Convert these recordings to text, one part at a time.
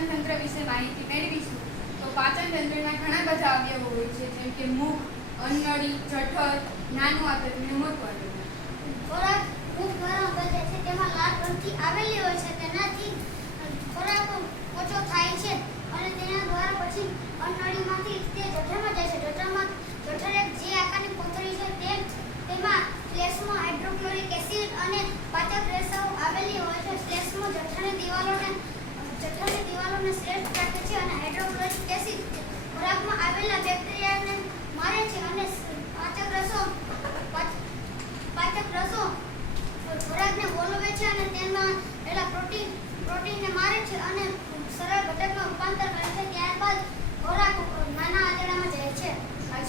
પાચન તંત્ર વિશે માહિતી મેળવીશું. તો પાચન તંત્રના ઘણા બધા અવયવો હોય છે, જેમ કે મુખ, અન્નળી, જઠર, નાનું આંતરડું અને મોટું આંતરડું ખોરાક મુખ દ્વારા બને છે તેમાં લાળ ગ્રંથિ આવેલી હોય છે તેનાથી ખોરાક ઓછો થાય છે અને તેના દ્વારા પછી અન્નળીમાંથી તે જઠરમાં જાય છે જઠરમાં જઠર એક જે આકારની કોથળી છે તે તેમાં શ્લેષ્મ હાઇડ્રોક્લોરિક એસિડ અને પાચક રેસાઓ આવેલી હોય છે શ્લેષ્મ જઠરની દિવાલોને જઠરની દિવાલોને શ્રેષ્ઠ રાખે છે અને હાઇડ્રોક્લોરિક એસિડ ખોરાકમાં આવેલા બેક્ટેરિયાને અને પાચક રસો પાચક રસો ખોરાકને વોલવે છે અને તેમાં રહેલા પ્રોટીન પ્રોટીનને મારે છે અને સરળ ઘટકમાં રૂપાંતર કરે છે ત્યારબાદ ખોરાક નાના આંતરડામાં જાય છે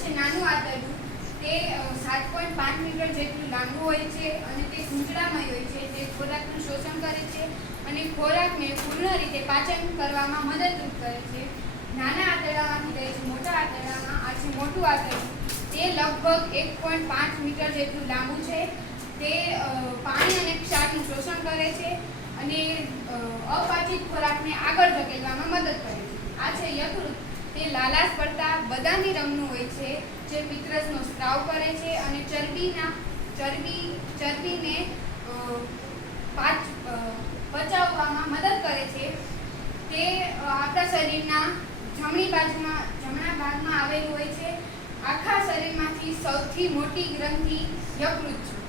છે નાનું આંતરડું તે સાત પોઈન્ટ પાંચ મીટર જેટલું લાંબુ હોય છે અને તે કૂંચડામય હોય છે તે ખોરાકનું શોષણ કરે છે અને ખોરાકને પૂર્ણ રીતે પાચન કરવામાં મદદરૂપ કરે છે નાના આંતરડામાંથી જાય છે મોટા આંતરડામાં આ છે મોટું તે લગભગ એક પોઈન્ટ પાંચ મીટર જેટલું લાંબુ છે. તે પાણી અને ક્ષારનું શોષણ કરે છે અને અપાચિત ખોરાકને આગળ ધકેલવામાં મદદ કરે છે. આ છે યકૃત. તે લાલાશ પડતા બદામી રંગનું હોય છે, જે પિત્રસનો સ્ત્રાવ કરે છે અને ચરબીના, ચરબી, ચરબીને પાચ પચાવવામાં મદદ કરે છે. તે આપણા શરીરના જમણી બાજુમાં ભાગમાં આવેલું હોય છે. આખા શરીરમાંથી સૌથી મોટી ગ્રંથિ યકૃત છે.